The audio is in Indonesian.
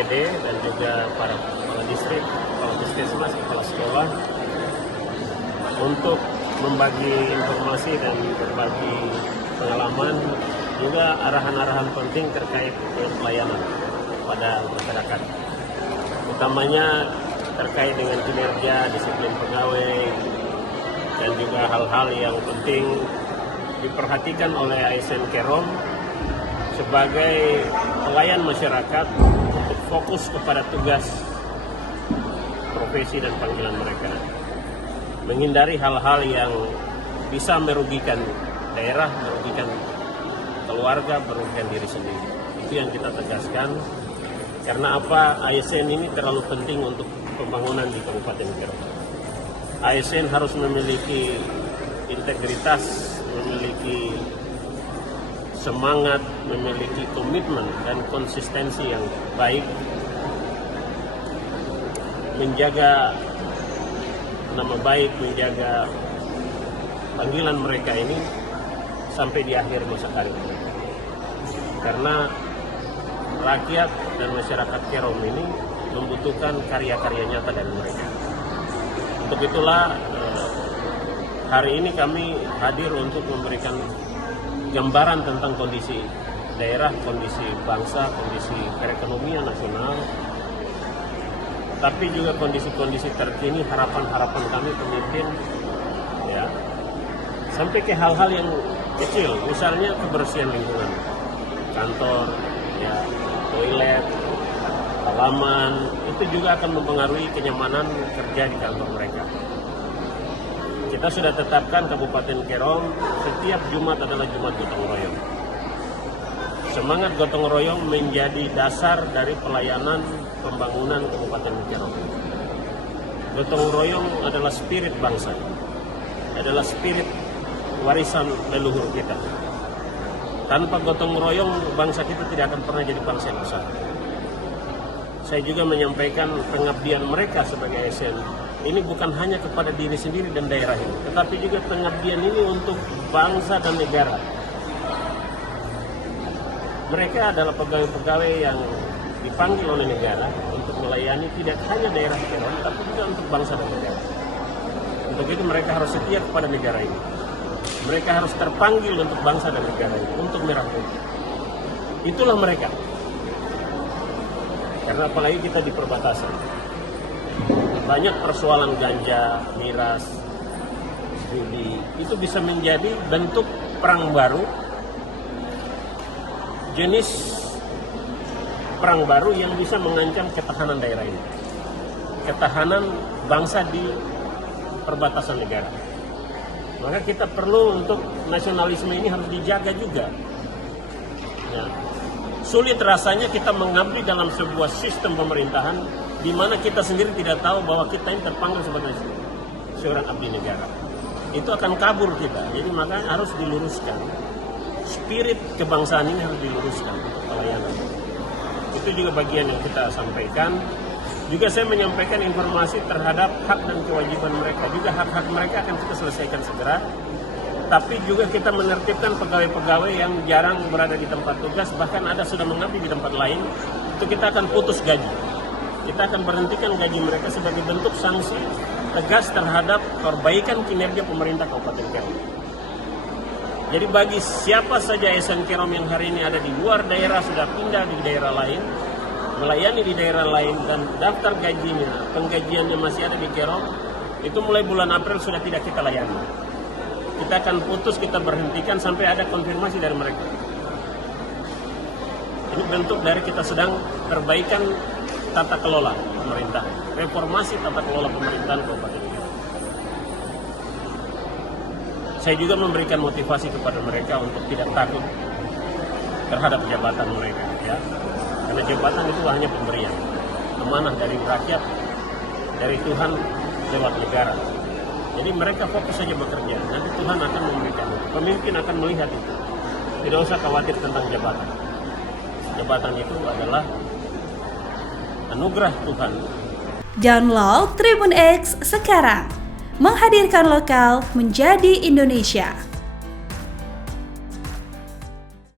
PD dan juga para kepala distrik, kepala puskesmas, kepala sekolah untuk membagi informasi dan berbagi pengalaman, juga arahan-arahan penting terkait dengan pelayanan pada masyarakat. Utamanya terkait dengan kinerja, disiplin pegawai, dan juga hal-hal yang penting diperhatikan oleh ASN Kerom sebagai pelayan masyarakat untuk fokus kepada tugas profesi dan panggilan mereka. Menghindari hal-hal yang bisa merugikan daerah, merugikan keluarga, merugikan diri sendiri. Itu yang kita tegaskan. Karena apa? ASN ini terlalu penting untuk pembangunan di Kabupaten Kerom. ASN harus memiliki integritas, memiliki semangat, memiliki komitmen dan konsistensi yang baik, menjaga nama baik, menjaga panggilan mereka ini sampai di akhir masa karir mereka. Karena rakyat dan masyarakat Kerom ini membutuhkan karya-karya nyata dari mereka. Untuk itulah hari ini kami hadir untuk memberikan gambaran tentang kondisi daerah, kondisi bangsa, kondisi perekonomian nasional, tapi juga kondisi-kondisi terkini, harapan-harapan kami pemimpin, ya, sampai ke hal-hal yang kecil, misalnya kebersihan lingkungan, kantor, ya, toilet, halaman, itu juga akan mempengaruhi kenyamanan kerja di kantor mereka. Kita sudah tetapkan Kabupaten Kerom setiap Jumat adalah Jumat gotong royong. Semangat gotong royong menjadi dasar dari pelayanan pembangunan Kabupaten Kerom. Gotong royong adalah spirit bangsa, adalah spirit warisan leluhur kita. Tanpa gotong royong, bangsa kita tidak akan pernah jadi bangsa yang besar. Saya juga menyampaikan pengabdian mereka sebagai ASN. Ini bukan hanya kepada diri sendiri dan daerah ini, tetapi juga pengabdian ini untuk bangsa dan negara. Mereka adalah pegawai-pegawai yang dipanggil oleh negara untuk melayani tidak hanya daerah Kerom, tapi juga untuk bangsa dan negara. Untuk itu mereka harus setia kepada negara ini. Mereka harus terpanggil untuk bangsa dan negara ini, untuk merah putih. Itulah mereka. Karena apalagi kita di perbatasan. Banyak persoalan ganja, miras, judi, itu bisa menjadi bentuk perang baru, jenis perang baru yang bisa mengancam ketahanan daerah ini, ketahanan bangsa di perbatasan negara. Maka kita perlu untuk nasionalisme ini harus dijaga juga. Ya. Sulit rasanya kita mengabdi dalam sebuah sistem pemerintahan di mana kita sendiri tidak tahu bahwa kita ini terpanggil sebagai seorang abdi negara. Itu akan kabur kita. Jadi makanya harus diluruskan. Spirit kebangsaan ini harus diluruskan untuk pelayanan. Itu juga bagian yang kita sampaikan. Juga saya menyampaikan informasi terhadap hak dan kewajiban mereka. Juga hak-hak mereka akan kita selesaikan segera. Tapi juga kita menertibkan pegawai-pegawai yang jarang berada di tempat tugas, bahkan ada sudah mengabdi di tempat lain, itu kita akan putus gaji. Kita akan berhentikan gaji mereka sebagai bentuk sanksi tegas terhadap perbaikan kinerja pemerintah Kabupaten Kerom. Jadi bagi siapa saja ASN Kerom yang hari ini ada di luar daerah, sudah pindah di daerah lain, melayani di daerah lain, dan daftar gajinya, penggajiannya masih ada di Kerom, itu mulai bulan April sudah tidak kita layani. Kita akan putus, kita berhentikan sampai ada konfirmasi dari mereka. Ini bentuk dari kita sedang perbaikan tata kelola pemerintah, reformasi tata kelola pemerintahan Kabupaten. Saya juga memberikan motivasi kepada mereka untuk tidak takut terhadap jabatan mereka, ya. Karena jabatan itu hanya pemberian, amanah dari rakyat, dari Tuhan lewat negara. Jadi mereka fokus saja bekerja. Nanti Tuhan akan memberikan. Pemimpin akan melihat itu. Tidak usah khawatir tentang jabatan. Jabatan itu adalah anugerah Tuhan. Download Tribun X sekarang. Menghadirkan lokal menjadi Indonesia.